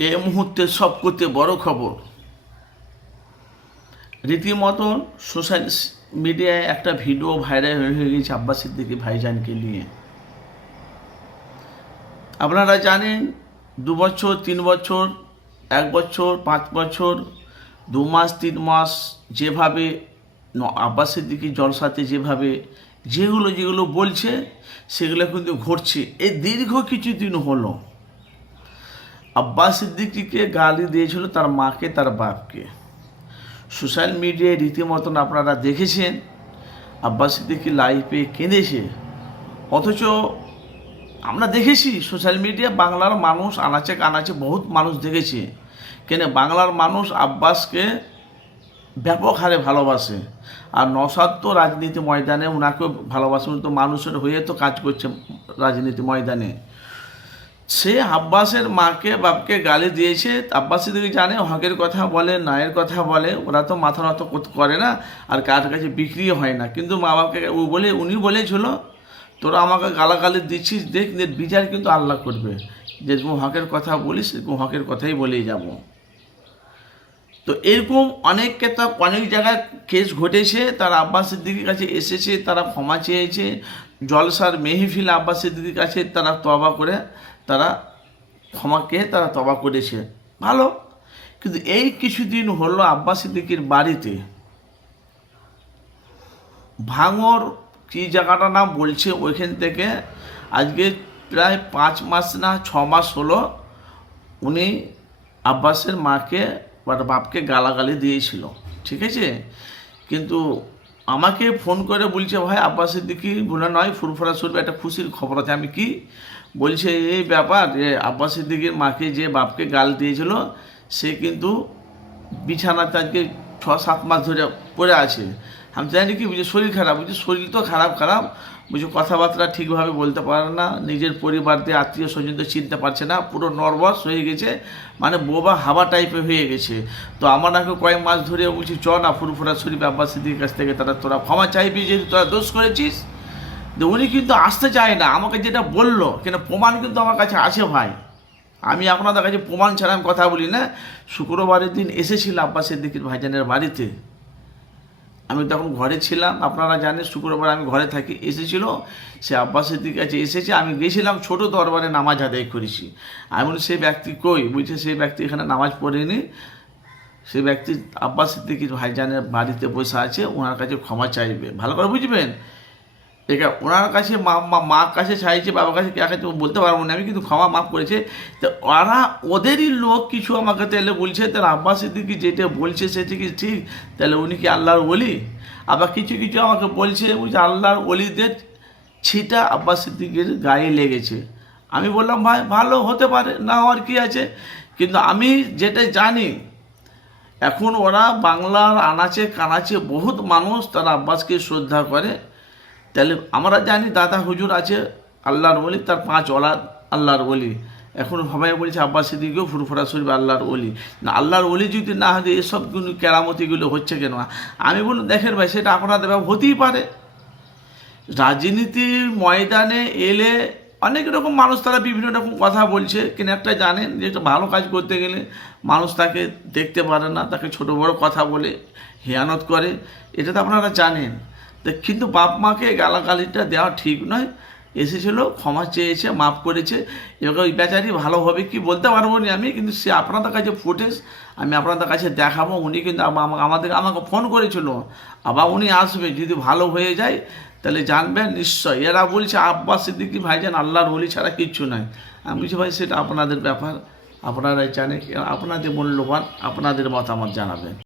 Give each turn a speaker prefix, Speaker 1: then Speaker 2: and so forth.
Speaker 1: এই মুহূর্তে সব করতে বড় খবর। রীতিমতন সোশ্যাল মিডিয়ায় একটা ভিডিও ভাইরাল হয়ে গেছে আব্বাস সিদ্দিকী ভাইজানকে নিয়ে। আপনারা জানেন, দু বছর, তিন বছর, এক বছর, পাঁচ বছর, দু মাস, তিন মাস, যেভাবে আব্বাস সিদ্দিকী জলসাতে যেভাবে যেগুলো যেগুলো বলছে, সেগুলো কিন্তু ঘটছে। এই দীর্ঘ কিছুদিন হলো। আব্বাস সিদ্দিকীকে গালি দিয়েছিল তার মাকে, তার বাপকে। সোশ্যাল মিডিয়ায় রীতিমতন আপনারা দেখেছেন, আব্বাস সিদ্দিকি লাইভে কেঁদেছে। অথচ আমরা দেখেছি, সোশ্যাল মিডিয়া বাংলার মানুষ আনাচে কানাচে বহুত মানুষ দেখেছে। কেন বাংলার মানুষ আব্বাসকে ব্যাপক হারে ভালোবাসে। আর নসাদ তো রাজনীতি ময়দানে ওনাকেও ভালোবাসে তো মানুষের হয়ে তো কাজ করছে রাজনীতি ময়দানে। সে আব্বাসের মাকে, বাপকে গালি দিয়েছে। আব্বাস সিদ্দিকি জানে, হকের কথা বলে, নায়ের কথা বলে, ওরা তো মাথা নত করে না আর কার কাছে বিক্রিও হয় না। কিন্তু মা বাপকে ও বলে উনি বলেছিল, তোরা আমাকে গালাগালি দিচ্ছিস, দেখ বিচার কিন্তু আল্লাহ করবে। যেরকম হকের কথা বলিস, সেরকম হকের কথাই বলেই যাব। তো এরকম অনেক কেতা অনেক জায়গায় কেস ঘটেছে। তারা আব্বাস সিদ্দিকির কাছে এসেছে, তারা ক্ষমা চেয়েছে। জলসার মেহফিল আব্বাস সিদ্দিকির কাছে তারা তবা করে তারা ক্ষমাকে তারা তবা করেছে। ভালো। কিন্তু এই কিছুদিন হলো আব্বাস বাড়িতে। ভাঙর কী জায়গাটার নাম বলছে ওইখান থেকে আজকে প্রায় পাঁচ মাস না ছ মাস হলো উনি আব্বাসের মাকে বা বাপকে গালাগালি দিয়েছিল। ঠিক আছে? কিন্তু আমাকে ফোন করে বলছে, ভাই, আব্বাস সিদ্দিকি গুণা নয়, ফুরফুরা সুরবে একটা খুশির খবর আছে। আমি কি? বলছে, এই ব্যাপার যে আব্বাস সিদ্দিকির মাকে যে বাপকে গাল দিয়েছিল, সে কিন্তু বিছানাতে আজকে ছ সাত মাস ধরে পড়ে আছে। আমি জানি কি বুঝি শরীর খারাপ। বুঝি শরীর তো খারাপ খারাপ। বুঝি কথাবার্তা ঠিকভাবে বলতে পারে না, নিজের পরিবার দিয়ে আত্মীয় স্বজনদের চিনতে পারছে না, পুরো নর্ভাস হয়ে গেছে মানে বোবা হাওয়া টাইপের হয়ে গেছে। তো আমার নাকি কয়েক মাস ধরে বলছি, চ না, ফুরফুরা শরীফ আব্বাস সিদ্দির কাছ থেকে, তারা তোরা ক্ষমা চাইবি যে তোরা দোষ করেছিস। তো উনি কিন্তু আসতে চায় না, আমাকে যেটা বলল, কেন প্রমাণ কিন্তু আমার কাছে আছে ভাই। আমি আপনাদের কাছে প্রমাণ ছাড়া আমি কথা বলি না। শুক্রবারের দিন এসেছিল আব্বাস সিদ্দিকির ভাইজানের বাড়িতে। আমি তখন ঘরে ছিলাম, আপনারা জানেন শুক্রবার আমি ঘরে থাকি, এসেছিল, সে আব্বাস সিদ্দিক কাছে এসেছে, আমি গেছিলাম ছোট দরবারে নামাজ আদায় করেছি। আমি বলি সেই ব্যক্তি কই? বলছে সেই ব্যক্তি এখানে নামাজ পড়েনি। সে ব্যক্তি আব্বাস সিদ্দিকির ভাইজানের বাড়িতে বসে আছে ওনার কাছে ক্ষমা চাইবে। ভালো করে বুঝবেন? এটা ওনার কাছে মা মা কাছে চাইছে, বাবার কাছে কে কাছে বলতে পারব না, আমি কিন্তু ক্ষমা মাফ করেছে। তো ওরা ওদেরই লোক কিছু আমাকে তাহলে বলছে, তাহলে আব্বাস সিদ্দিকি যেটা বলছে সেটা কি ঠিক? তাহলে উনি কি আল্লাহর ওলি? আবার কিছু কিছু আমাকে বলছে বলছে আল্লাহর ওলিদের ছিটা আব্বাস সিদ্দিকির গায়ে লেগেছে। আমি বললাম, ভাই, ভালো হতে পারে, না হওয়ার কি আছে? কিন্তু আমি যেটা জানি, এখন ওরা বাংলার আনাচে কানাচে বহুত মানুষ তারা আব্বাসকে শ্রদ্ধা করে। তাহলে আমরা জানি দাদা হুজুর আছে, আল্লাহর বলি তার পাঁচ অলাদ, আল্লাহর বলি এখন সবাই বলছে, আব্বাস সিদ্দিকেও ফুরফুরা শরীফ, আল্লাহর অলি না, আল্লাহর অলি যদি না হয়, এসব কেরামতিগুলো হচ্ছে কেন? আমি বলুন দেখেন ভাই, সেটা আপনাদের ব্যাপার, হতেই পারে। রাজনীতির ময়দানে এলে অনেক রকম মানুষ তারা বিভিন্ন রকম কথা বলছে। কিন্তু একটা জানেন যে, একটা ভালো কাজ করতে গেলে মানুষ তাকে দেখতে পারে না, তাকে ছোট বড় কথা বলে হেয়ানত করে। এটা তো আপনারা জানেন। কিন্তু বাপ মাকে গালাগালিটা দেওয়া ঠিক নয়। এসেছিল, ক্ষমা চেয়েছে, মাফ করেছে। এবার ওই বেচারি ভালো হবে কি বলতে পারব না আমি, কিন্তু সে আপনাদের কাছে ফুটেজ, আমি আপনাদের কাছে দেখাবো। উনি কিন্তু আমা- আমা- আমাদের, আমাকে ফোন করেছিল। আবার উনি আসবে, যদি ভালো হয়ে যায়, তাহলে জানবেন নিশ্চয়। এরা বলছে, আব্বাস সিদ্দিকি ভাইজান আল্লাহর বলি ছাড়া কিচ্ছু নাই আমি বলছি, ভাই, সেটা আপনাদের ব্যাপার। আপনারাই জানে আপনাদের মূল্যবান, আপনাদের মতামত জানাবেন।